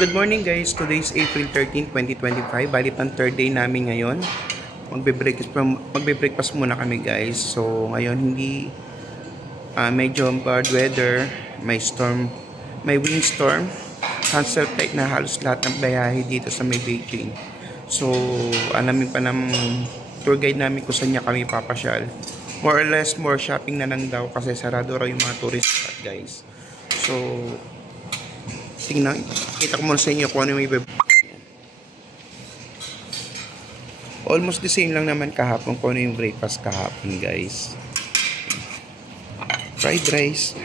Good morning guys. Today is April 13, 2025. Bali pang third day namin ngayon. Magbe-breakfast muna kami guys. So ngayon hindi medyo bad weather, may storm, may windstorm. Cancel flight na halos lahat ng biyahe dito sa may Beijing. So alamin pa ng tour guide namin kung saan niya kami papasyal. More or less more shopping na lang daw kasi sarado raw yung mga tourist spot guys. So tingnan, kita ko muna sa inyo kung ano yung iba. Almost the same lang naman kahapon kung ano yung breakfast kahapon guys. Fried rice.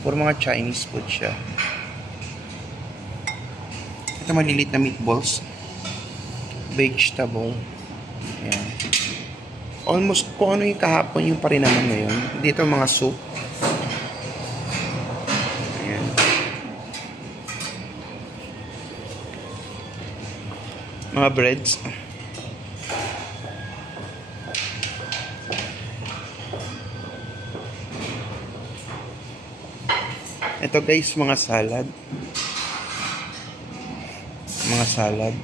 For mga Chinese food siya. Ito malilit na meatballs. Vegetable. Ayan. Almost kung ano yung kahapon yung pa rin naman ngayon. Dito mga soup. Ayan. Mga breads. Ito guys, mga salad. Mga salad.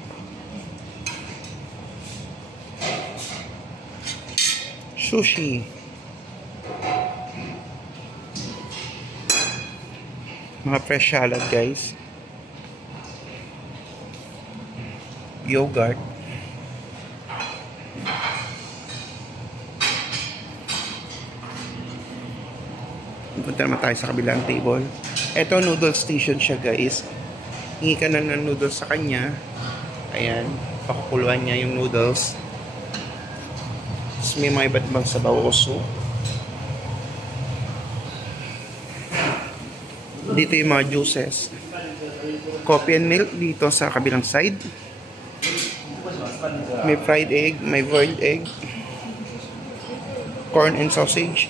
Sushi. Mga fresh salad guys. Yogurt. Punta naman tayo sa kabilang table. Ito noodle station siya guys. Hingi ka na ng noodles sa kanya. Ayan. Pakukuluan niya yung noodles. Tapos may mga iba't ibang sabaw o soup. Dito yung mga juices. Coffee and milk dito sa kabilang side. May fried egg, may boiled egg. Corn and sausage.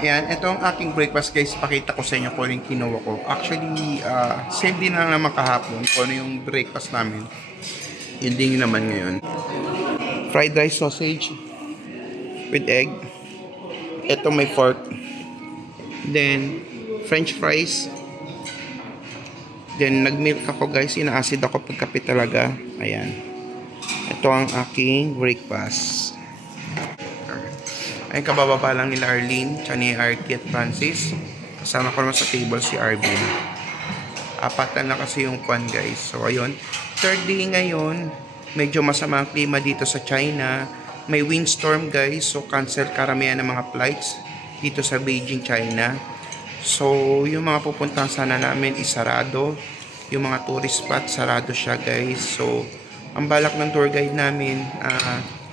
Ayan, ito ang aking breakfast guys. Pakita ko sa inyo kung yung kinuha ko. Actually, same din na naman kahapon kung ano yung breakfast namin. Yun din naman ngayon. Fried rice sausage with egg. Ito may fork. Then, french fries. Then, nag-milk ako guys. Ina-acid ako pagkape talaga. Ayan. Ito ang aking breakfast. Ay kabababa lang nila Arlene, tsaka ni Arky at Francis. Kasama ko naman sa table si Arvin. Apatan na kasi yung kwan guys. So ayun, third day ngayon. Medyo masama ang klima dito sa China. May windstorm guys. So cancel karamihan ng mga flights dito sa Beijing, China. So yung mga pupuntahan sana namin isarado. Yung mga tourist spot sarado siya guys. So ang balak ng tour guide namin,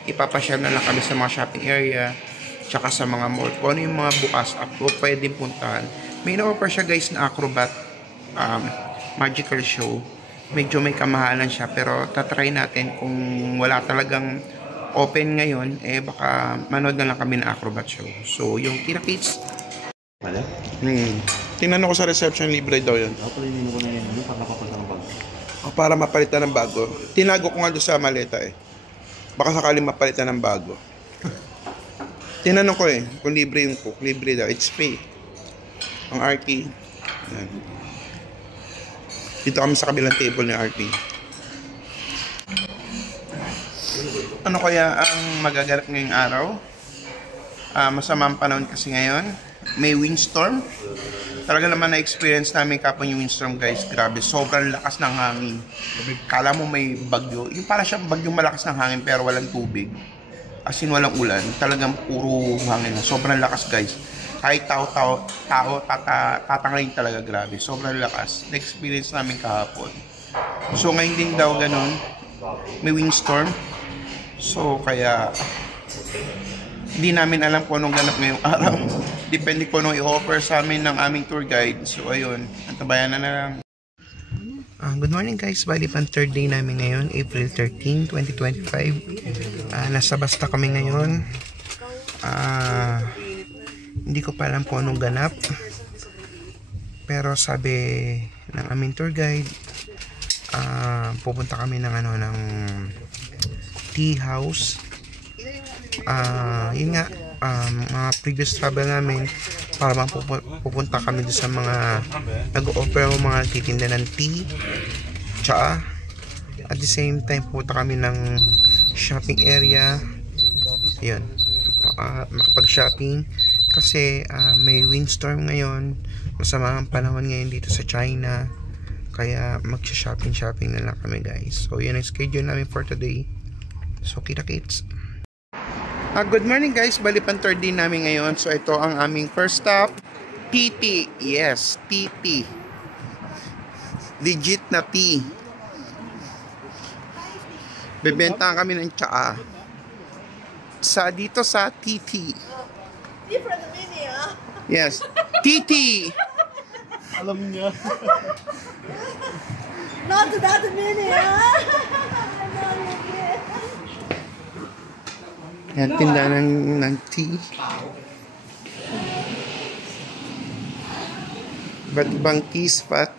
ipapasyal na lang kami sa mga shopping area tsaka sa mga mall. Kung ano yung mga bukas up o pwedeng puntahan. May na-offer siya guys na acrobat magical show. Medyo may kamahalan siya pero tatry natin kung wala talagang open ngayon eh baka manood na lang kami ng acrobat show. So yung kita-kits tinanong ko sa reception, libre daw yun. Para mapalitan ng bago. Tinago ko nga doon sa maleta eh. Baka sakaling mapalitan ng bago. Tinanong ko eh, kung libre yung cook. Libre daw. It's free. Ang Arky. Yan. Dito kami sa kabilang table ni Arky. Ano kaya ang magaganap ngayong araw? Masama ang panahon kasi ngayon. May windstorm. Talaga naman na-experience namin kapon yung windstorm guys. Grabe. Sobrang lakas ng hangin. Kala mo may bagyo. Yung para siya bagyong malakas ng hangin pero walang tubig. As in walang ulan, talagang puro hangin na. Sobrang lakas guys. Kahit tao tatanggalin talaga, grabe. Sobrang lakas. Na-experience namin kahapon. So ngayon din daw ganun. May windstorm. So kaya hindi namin alam kung anong ganap ngayong araw. Depende kung anong i-offer sa amin ng aming tour guide. So ayun, antabayan na lang. Good morning guys, bali pang third day namin ngayon, April 13, 2025. Nasa Basta kami ngayon. Hindi ko pa alam kung anong ganap. Pero sabi ng aming tour guide, pupunta kami ng ng tea house. Yun nga, mga previous travel namin, para pupunta kami doon sa mga nag-offer ng mga titinda ng tea, tsaa. At the same time, pupunta kami ng shopping area. Yun, makapag-shopping kasi may windstorm ngayon, masama ang panahon ngayon dito sa China, kaya mag-shopping na lang kami guys. So yun ang schedule namin for today. So kita-kits. Good morning guys, bali pang third day namin ngayon. So ito ang aming first stop, TT. Yes, TT. Legit na tea. Bebentahan kami ng tsaa. Dito sa TT. Different meaning, ah? Yes, TT. Alam niya. Not that meaning, ah? Yan, tinda ng tea. Ba't bang tea spot?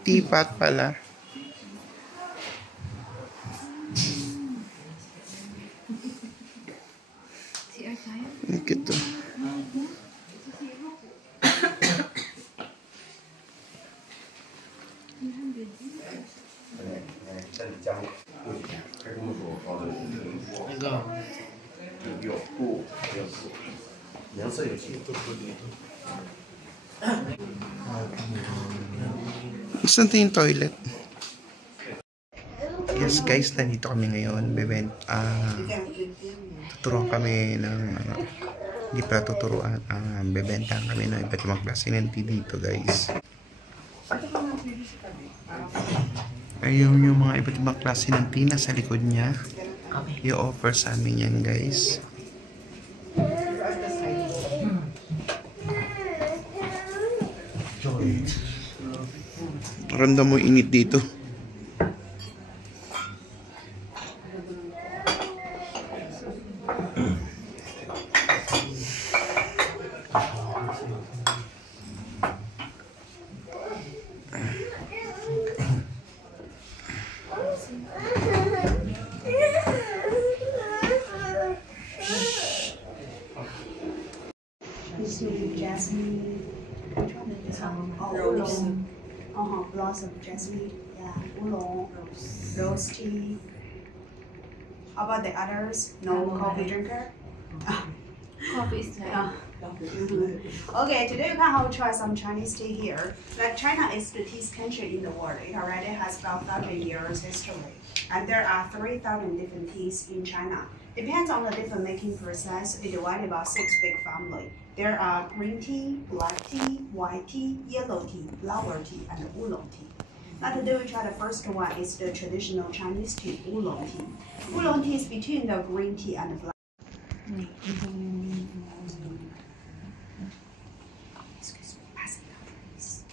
Tea pot pala. Ang cute to. Saan ito yung toilet? Yes guys, nandito kami ngayon. Tuturuan kami ng hindi pa tuturuan, bebentahan kami ng iba't ibang klase ng tea dito guys. Ayun yung mga iba't ibang klase ng tea na sa likod niya. I-offer sa amin yan guys. Ramdam mo init dito. This will be jasmine, oolong, blossom jasmine, yeah, oolong, rose tea. How about the others? No coffee drinker? Coffee is Yeah. Okay, today we can have try some Chinese tea here. Like China is the tea country in the world. It already has about 1,000 years history, and there are 3,000 different teas in China. Depends on the different making process. It divided about 6 big family. There are green tea, black tea, white tea, yellow tea, flower tea, and oolong tea. Now today we try the first one is the traditional Chinese tea, oolong tea. Oolong tea is between the green tea and the black. Excuse me, pass it down, please.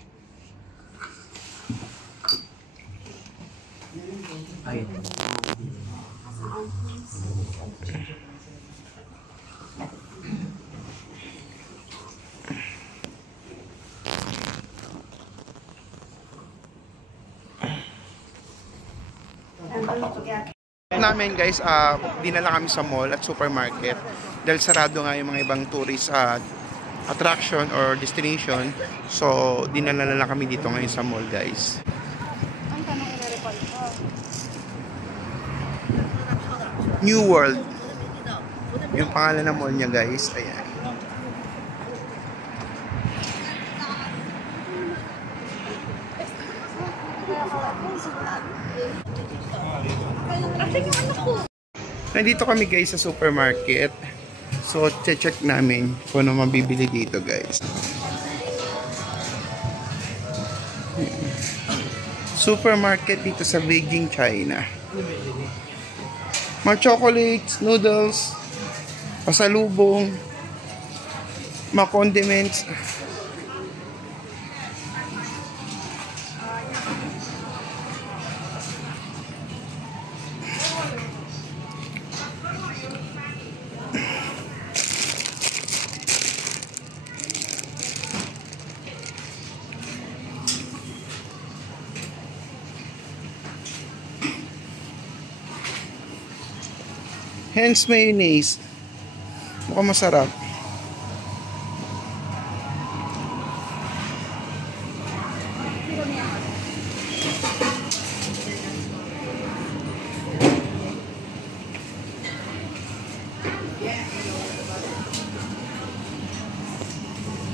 Namin guys, dinala kami sa mall at supermarket dahil sarado nga yung mga ibang tourist attraction or destination. So dinala na lang kami dito ngayon sa mall guys. New World yung pangalan ng mall niya guys. Ayan. Nandito kami guys sa supermarket. So check namin kung ano mabibili dito guys. Supermarket dito sa Beijing, China. Mga chocolates, noodles, pasalubong, mga condiments. Hence mayonnaise. Mukhang masarap.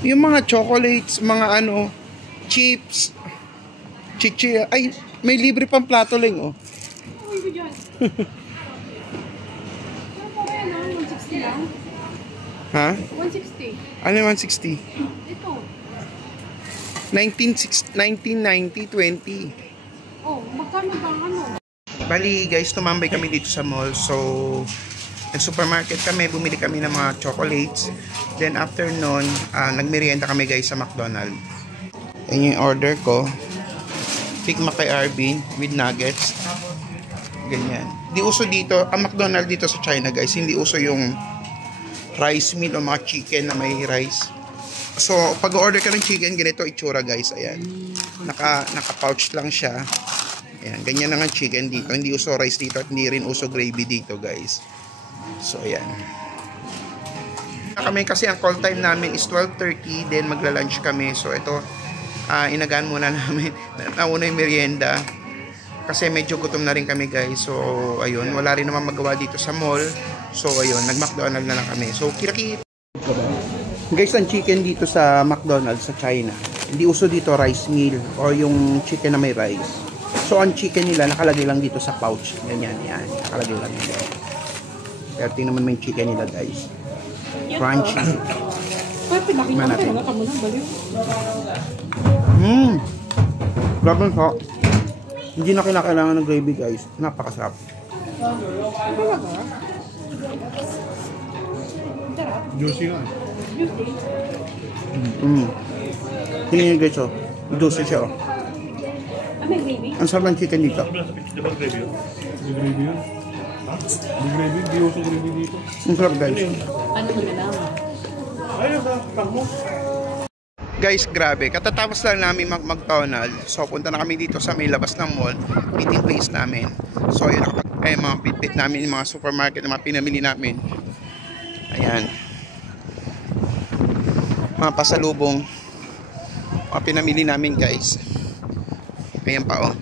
Yung mga chocolates, mga ano, chips, chichi, ay, may libre pang plato lang, oh. Uy, ko dyan. Ano po kaya no? 160 lang? Ha? 160. Ano yung 160? Ito. 1990, 20. Oh, magkano bang ano? Bali, guys, tumambay kami dito sa mall. So, nag-supermarket kami, bumili kami ng mga chocolates. Then, after nun, nagmerienda kami, guys, sa McDonald's. Yan yung order ko. Big Mac kay Arvin with nuggets. Ganyan. Di uso dito, ang McDonald's dito sa China, guys, hindi uso yung rice meal o mga chicken na may rice. So, pag order ka ng chicken, ganito itsura, guys. Ayan. Naka-pouch lang siya. Ayan. Ganyan na nga chicken dito. Hindi uso rice dito at hindi rin uso gravy dito, guys. So, ayan. Kami kasi ang call time namin is 12:30. Then, magla-lunch kami. So, ito, inagaan muna namin. Nauna yung merienda. Kasi medyo gutom na rin kami, guys. So, ayun. Wala rin naman magawa dito sa mall. So, ayun. Nag-McDonald's na lang kami. So, kira-kira. Guys, ang chicken dito sa McDonald's sa China, hindi uso dito rice meal or yung chicken na may rice. So, ang chicken nila nakalagay lang dito sa pouch. Ganyan, yan. Nakalagay lang dito. Pero tingnan naman yung chicken nila, guys. Crunchy. Ay, pinakita mo talaga ka muna, baliw. Grabe po. Hindi na kinakailangan ng gravy, guys. Napakasarap. Talaga? Sarap. Juicy nga. Juicy. Tingnan nyo, guys, oh. Juicy siya, oh. Ah, may gravy? Ang sarap ng chicken dito. Di ba gravy yun? Di gravy yun? Ha? Di gravy? Di uso gravy dito. Ang sarap, guys. Ano mo na lang? Ayun na, tango. Guys, grabe. Katatapos lang namin McDonald's. So, punta na kami dito sa may labas ng mall. Meeting place namin. So, yun, mga bitbit namin, yung mga supermarket na mga pinamili namin. Ayan. Mga pasalubong. Mga pinamili namin, guys. Ayan pa, oh.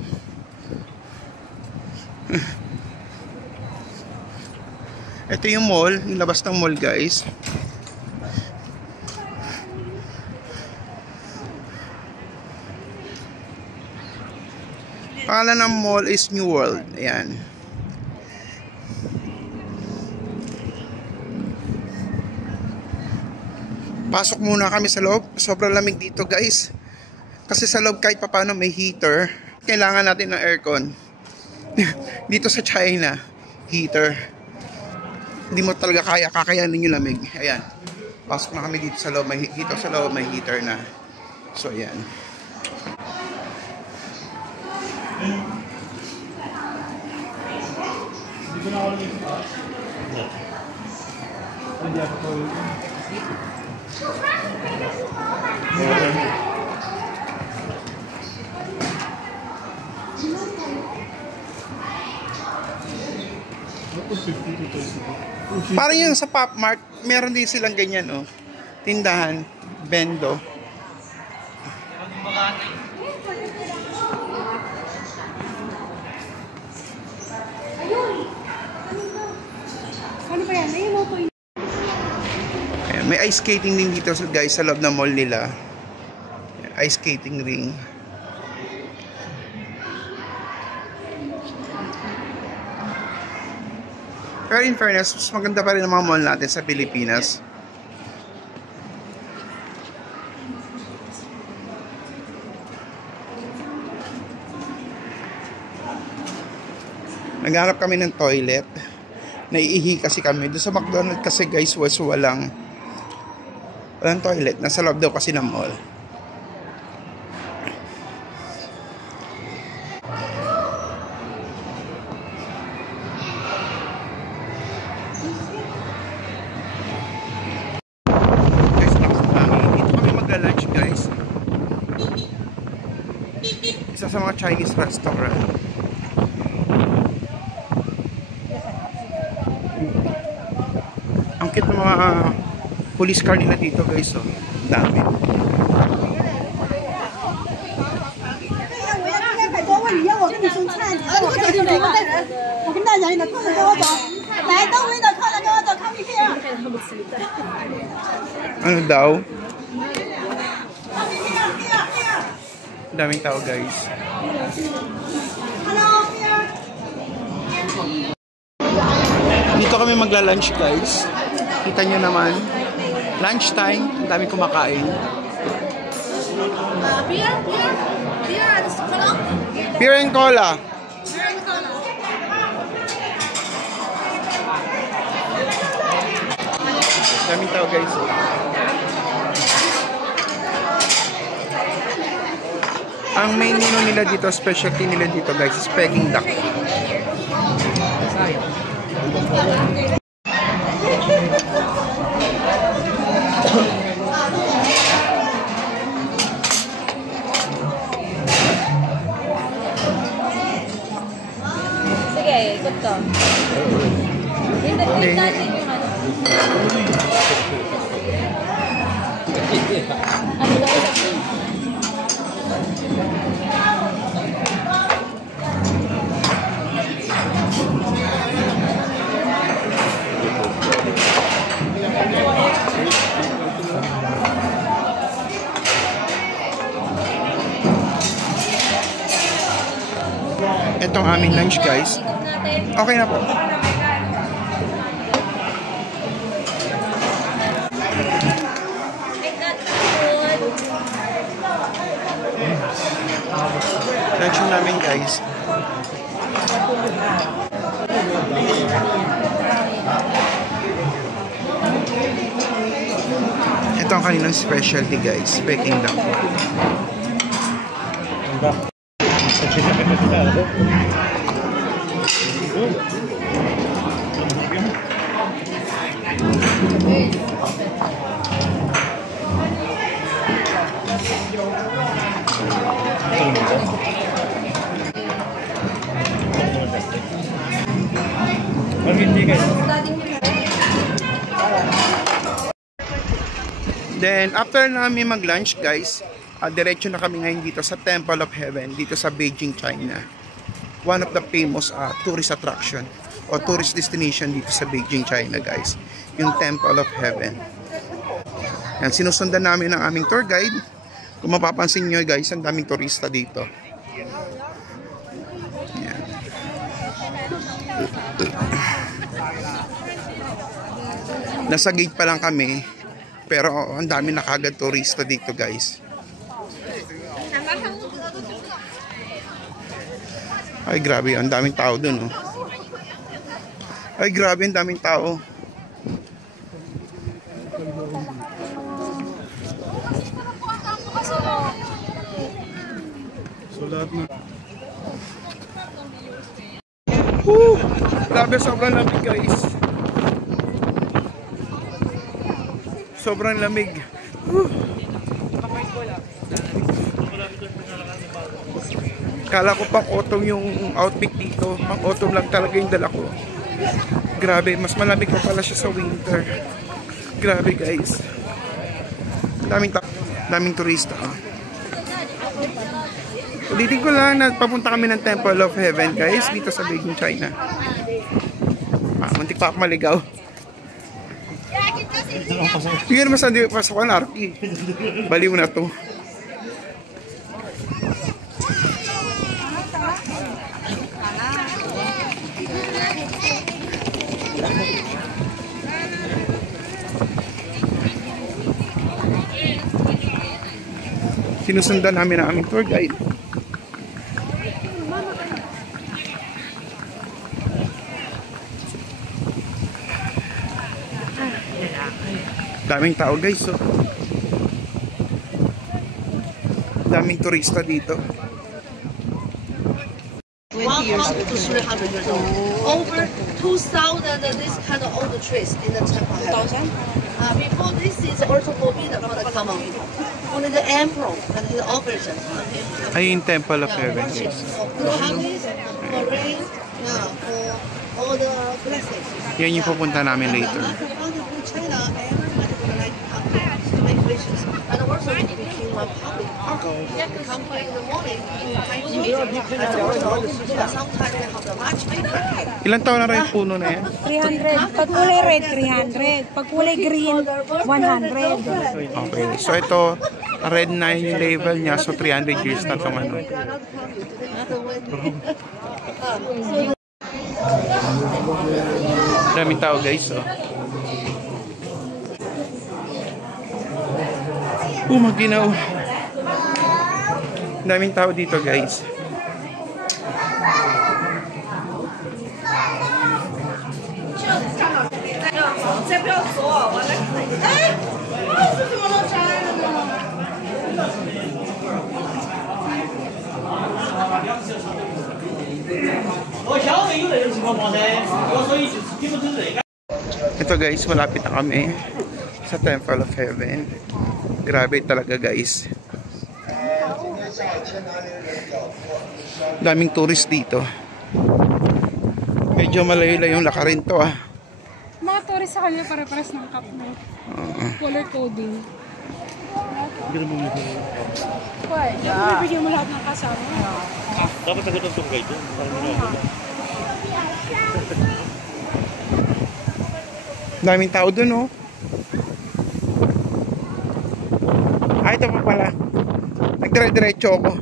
Ito yung mall. Yung labas ng mall, guys. Pangalan ng mall is New World. Ayan. Pasok muna kami sa loob. Sobrang lamig dito, guys. Kasi sa loob kahit papano may heater. Kailangan natin ng aircon. Dito sa China, heater. Hindi mo talaga kakayanin yung lamig. Ayan. Pasok na kami dito sa loob. Dito sa loob may heater na. So, ayan. Hindi ko na ako lang ito. Hindi ako po yun. Parang yung sa Pop Mart, meron din silang ganyan, oh. Tindahan, bendo. Ano ba yan? Ayun mo po yun. Ayan, may ice skating din dito, guys, sa loob ng mall nila. Ice skating ring. Pero in fairness, mas maganda pa rin ang mga mall natin sa Pilipinas. Naghanap kami ng toilet. Naiihi kasi kami. Doon sa McDonald's kasi, guys, walang toilet. Nasa loob daw kasi ng mall. Guys, lakas ng hangin. Dito kami magla-lunch, guys. Isa sa mga Chinese restaurant. cute ng mga police car nila dito guys. Oh. Dami. Ano daw? Daming tao guys. Dito kami magla-lunch guys. Kita nyo naman. Lunch time. Ang dami kumakain. Beer and cola. Daming tao guys. Ang main menu nila dito, specialty nila dito guys, is Peking duck. Sige, ikot ko. Hindi natin yung ano. Ano ba ito? Itong aming lunch guys. Okay na po. Lunch namin guys. Ito ang kanilang specialty guys. Peking duck. Then after namin mag-lunch guys, diretso na kami ngayon dito sa Temple of Heaven dito sa Beijing, China. One of the famous tourist attraction o tourist destination dito sa Beijing, China guys. Yung Temple of Heaven. Yan, sinusundan namin ng aming tour guide. Kung mapapansin nyo guys, ang daming turista dito. Yan. Nasa gate pa lang kami, pero ang dami na kagad turista dito guys. Ay grabe, ang daming tao dun. Oh. Ay grabe, ang daming tao. So lahat na. Grabe, sobrang lamig guys. Sobrang lamig. Kala ko pang autumn yung outfit dito. Pang autumn lang talaga yung dala ko. Grabe, mas malamig pa pala siya sa winter. Grabe guys. Daming turista. Ulitin ko lang na papunta kami ng Temple of Heaven guys dito sa Beijing, China. Muntik pa ako maligaw. Hindi naman saan di pasok ang RP. Baliw na to. Sinusundan namin ang aming tour guide. Daming tao guys, so. Daming turista dito. 100 to 300 years old. Over 2,000 this kind of old trees in the temple. 2,000? Before this is also forbidden for the common people. Only the emperor and his officers. Ay, yung Temple of Heaven guys. For harvest, for rain, for all the blessings. Yan yung pupunta namin later. public park. Come here in the morning, sometimes they have the matchmaker. Ilan taon na rin yung puno na yan? 300. Pag kulay red, 300. Pag kulay green, 100. Okay. So ito, red na yung label niya. So 300 years na itong ano. Daming tao guys. Oh. Maginaw. Daming tao dito guys. Ito guys, malapit na kami sa Temple of Heaven. Grabe talaga guys. Daming tourist dito. Medyo malayo-layo yung lakarin to ah. Mga tourist sa kanya pare-pares ng cup na. Color coding. Bibigyan mo lahat ng kasama. Dapat sagot ang tungkay doon. Daming tao dun oh. Ay, ito pa pala. Nagdire-diretso ako.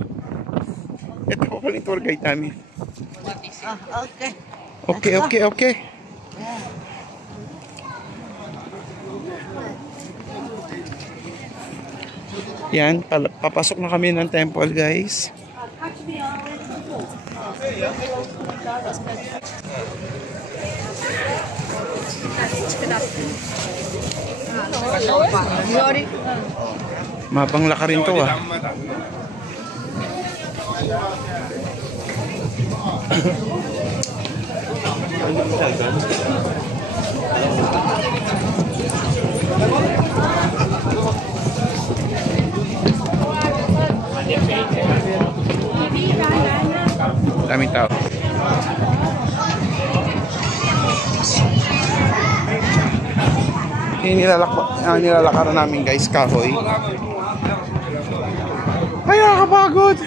Ito pa pala yung tour guide namin. Okay. Yan, papasok na kami ng temple guys. Mapang lakarin to ah. Daming tao. Nilalakaran namin guys, kahoy. Ay, nakakapagod.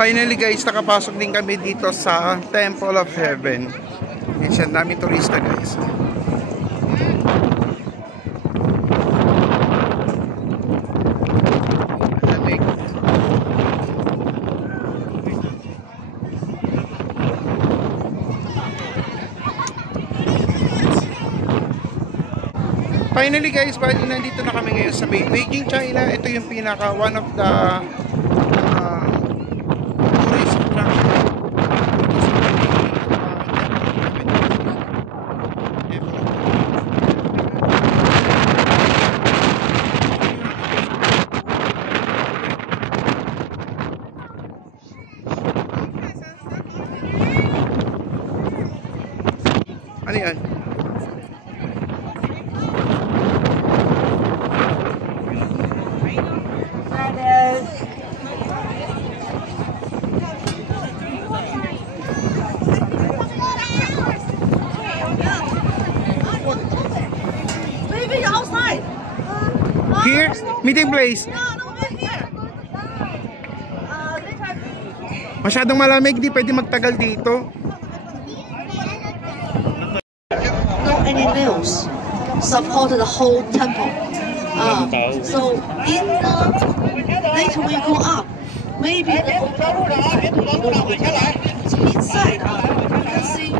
Finally guys, nakapasok din kami dito sa Temple of Heaven. Yan siya, daming turista guys. Finally guys, bali nandito na kami ngayon sa Beijing, China. Ito yung pinaka one of the tourist attraction. Ano yan? Maybe outside. Here? Meeting place? No, we're here. Masyadong malamig, di pwede magtagal dito. No any nails support the whole temple. So in the later we go up, maybe the so inside you can see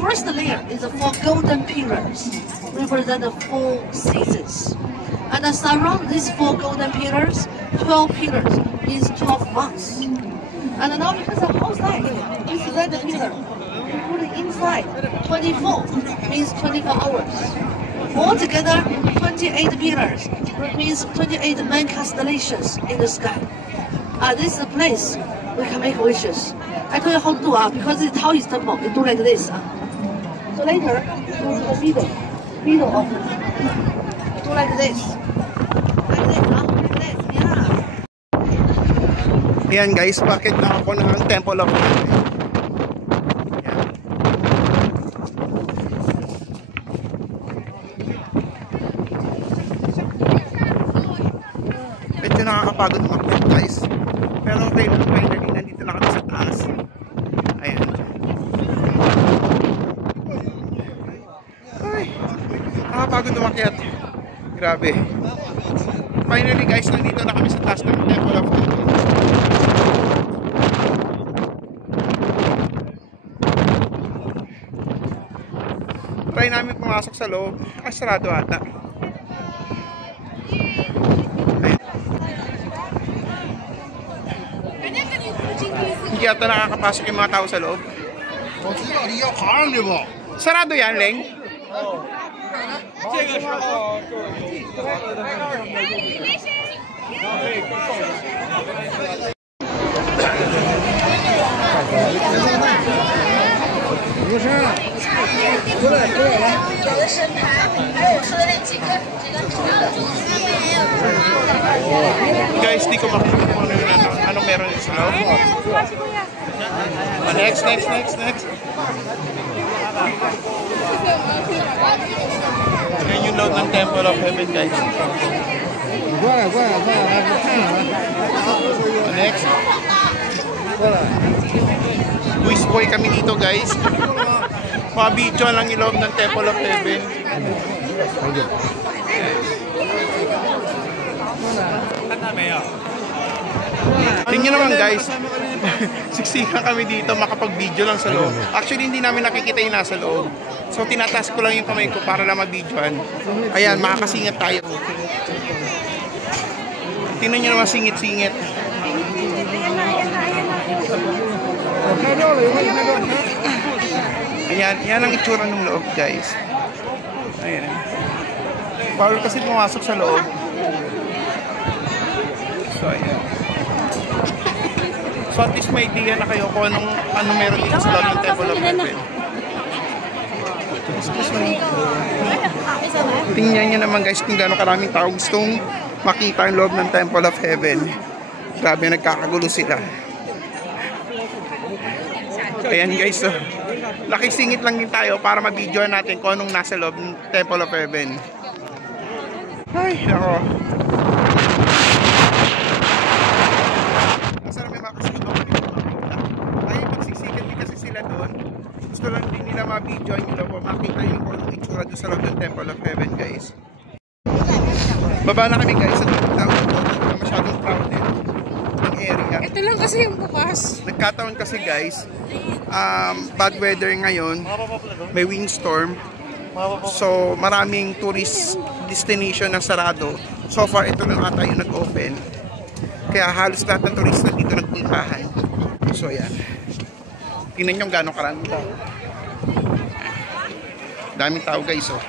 first layer is the 4 golden pillars represent the 4 seasons, and surround these 4 golden pillars, 12 pillars is 12 months. And now because of outside is red pillar, we put it inside 24 means 24 hours. Altogether 28 pillars means 28 main constellations in the sky. This is a place we can make wishes. I told you how to do because it's Taoist temple, they do like this. So later, go to the middle of go like this. Like this, huh? Like this, yeah. Ayan guys, bakit na ako ng Temple of Heaven? Ayan. Medyo nakakapagod umakyat guys. Pero okay lang, finally nandito na kami sa taas. Ayan. Ay, nakakapagod umakyat. Grabe. Finally guys, nandito na kami sa taas ng Temple of Heaven. Try namin pumasok sa loob. Sarado ata. Hindi ata nakakapasok yung mga tao sa loob. Sarado yan, Leng? Guys, di ko makikita kung ano meron sa loob. Next. Yan yung loob ng Temple of Heaven, guys. Next. Buwis boy kami dito, guys. Mga-video lang yung loob ng Temple of Heaven. Tingnan naman guys. Siksikan kami dito, makapag-video lang sa loob. Actually, hindi namin nakikita yung nasa loob. So, tinataas ko lang yung kamay ko para lang mag-videoan. Ayan, makakasingit tayo. Tingnan nyo naman, singit-singit. Ayan, yan ang itsura ng loob, guys. Ayan. Bawal kasi pumasok sa loob. So, ayan. So, at least may idea na kayo kung anong meron dito sa loob ng Temple of Heaven. Tingnan nyo naman guys kung gano'ng karaming tao gustong makita ang loob ng Temple of Heaven. Grabe, nagkakagulo sila. So, ayan guys, so, nakisingit lang din tayo para ma-videoan natin kung anong nasa loob ng Temple of Heaven. Ay, nako. Masarap may makasikat ako dito makita. Ay, magsiksikat din kasi sila doon. Gusto lang din nila ma-videoan nyo lang makita yung kung anong itsura doon sa loob ng Temple of Heaven, guys. Baba na kami guys, at masyadong crowded ang area. Ito lang kasi yung bukas. Nagkataon kasi guys, bad weather ngayon, may windstorm. So maraming tourist destination na sarado. So far ito lang ata yung nag-open. Kaya halos lahat ng turista dito nagpuntahan. So yan. Tingnan nyo gano'ng karaming tao. Daming tao guys oh.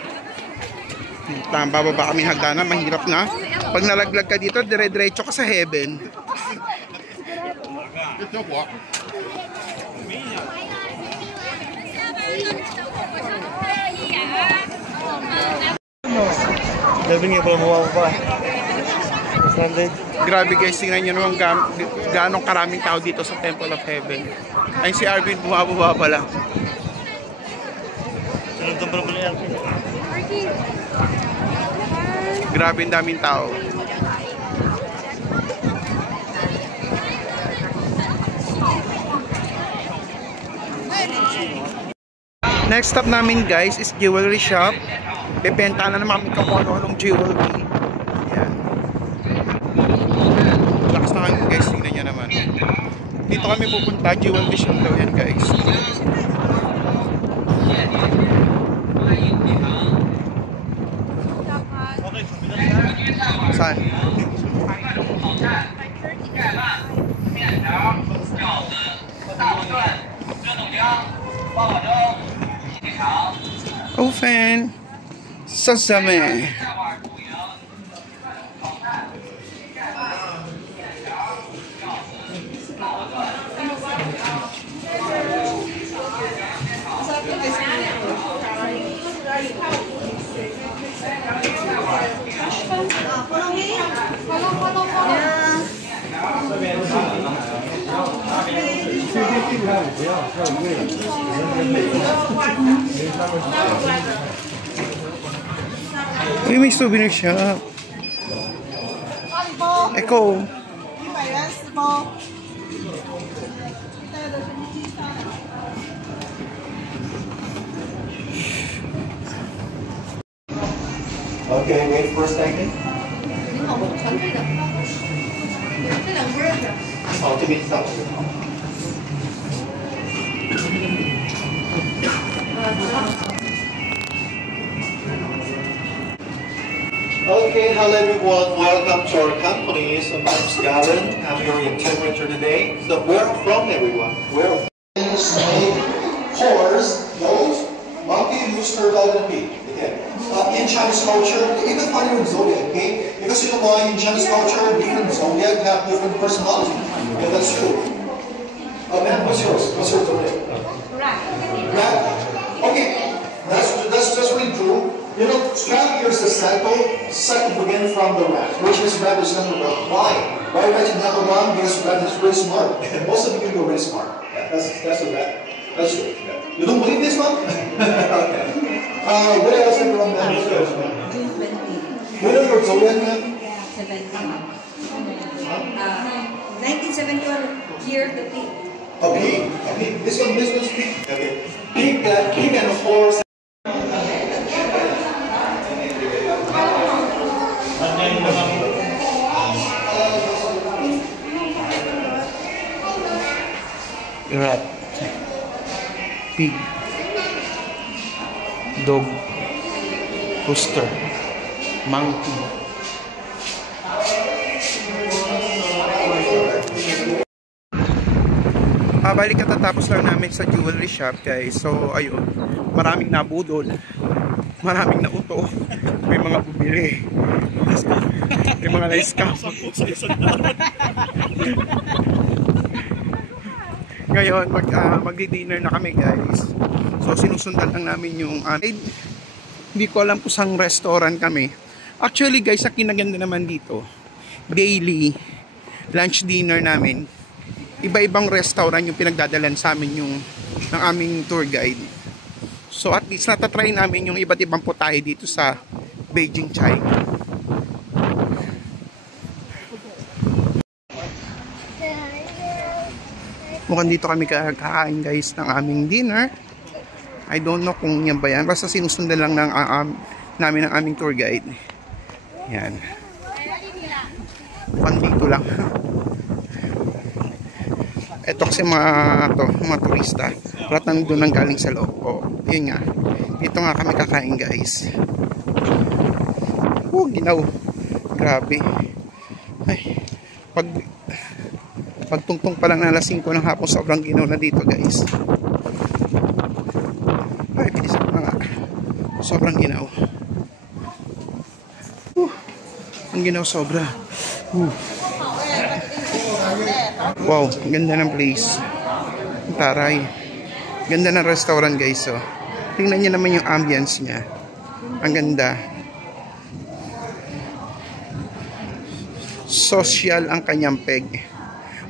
Bababa kami hagdanan, mahirap na. Pag nalaglag ka dito, dire-diretso ka sa heaven. Grabe guys, tingnan nyo naman gano'ng karaming tao dito sa Temple of Heaven. Ay si Arvin bumababa pa lang. Grabe ang daming tao. Next stop namin guys is jewelry shop. Bebenta na naman kami kung ano-anong jewelry. Ayan. Lakas na kami guys, tingnan nyo naman. Dito kami pupunta, jewelry shop daw yan guys. Saan? Open Sesame. Uy, may souvenir shop. Eko. Okay, wait for a second. 好，这边扫。Okay, hello everyone. Welcome to our company. So my name's Gavin. I'm your interpreter today. So where from everyone? Where? Snake, horse, goat, monkey, rooster, dog, and pig. Okay. In Chinese culture, you can find it in zodiac. Okay, because you know why in Chinese culture, different zodiac have different personality. Yeah, that's true. Man, what's yours? What's your zodiac? Rat. Okay, that's really true. You know, 12 years the cycle begins from the rat, which is rat is number one. Why? Why rat is number one? Because rat is very smart. Most of you are very smart. Yeah, that's a rat. That's true. Yeah. You don't believe this one? Okay. What else is from that? What are your zodiac, man? 1971 year the pig. A pig. A pig. This one's pig. Okay. Pig and horse. Rat. Pig. Dog. Rooster. Monkey. Balik katatapos lang namin sa jewelry shop, guys. So ayun, maraming nabudol, maraming nauto, may mga bumili, may mga na-scam. Ngayon magdi-dinner na kami, guys. So sinusundan lang namin yung hindi ko alam kung saan restaurant kami. Actually, guys, ang kinaganda naman dito, daily lunch dinner namin, iba-ibang restaurant yung pinagdadalan sa amin ng aming tour guide. So at least natatry namin yung iba't ibang putahe dito sa Beijing, China. Mukhang dito kami kakain, guys, ng aming dinner. I don't know kung yan ba yan. Basta sinusundan lang namin ng aming tour guide. Yan. Mukhang dito lang. Ito kasi mga turista. Lahat nandun ang galing sa loob. O, yun nga. Dito nga kami kakain, guys. Ginaw. Grabe. Ay, pagtungtong pa lang na alas 5 ng hapon, sobrang ginaw na dito, guys. Ay, bilisan ko na nga. Sobrang ginaw. Ang ginaw sobra. Wow, ganda ng place. Taray. Ganda ng restaurant, guys. So, tingnan niyo naman yung ambience niya. Ang ganda. Social ang kanyang peg.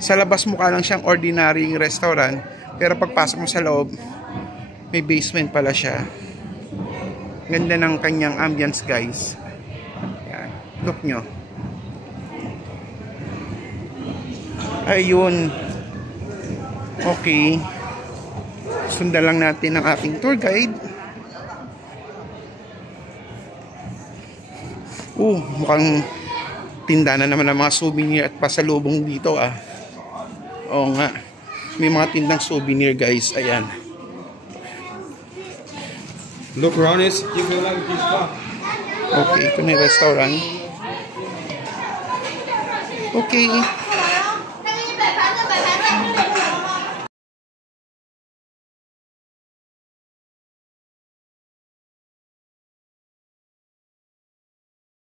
Sa labas mukha lang siyang ordinary restaurant, pero pagpasok mo sa loob, may basement pala siya. Ganda ng kanyang ambience, guys. Yan. Look nyo. Ayun. Okay. Sundan lang natin ang ating tour guide. Mukhang tinda na naman ng mga souvenir at pasalubong dito, ah. Oo nga. May mga tindang souvenir, guys. Ayan. Look around it. You feel like this spot. Okay, ito na yung restaurant. Okay.